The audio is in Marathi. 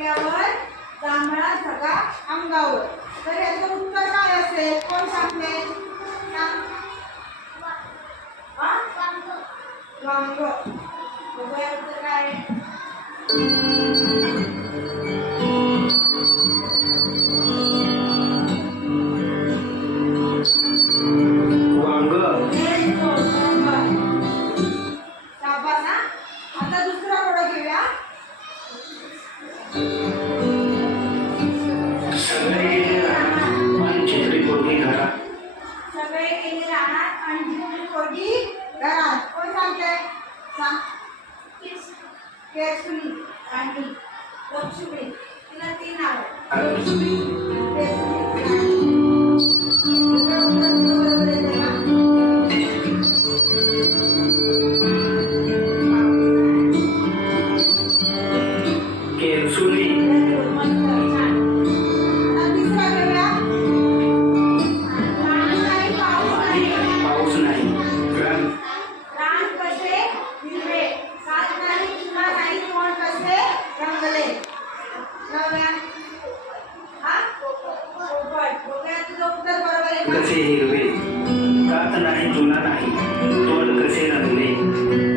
डोक्यावर जांभळा झगा अंगावर. तर याचं उत्तर काय असेल? कोण सांगते? वांग. बघूया उत्तर काय आहे. आता दुसरा कोड घेऊया. सगळे गेले रानात आणि चित्री पोरगी घरात. कोण सांगते? सांग. केसरी आणि लक्ष्मी. तिला 3 नाव. लक्ष्मी, केसरी, कसे हिरवे, कात नाही, चुना नाही, तोंड कसे रंगले.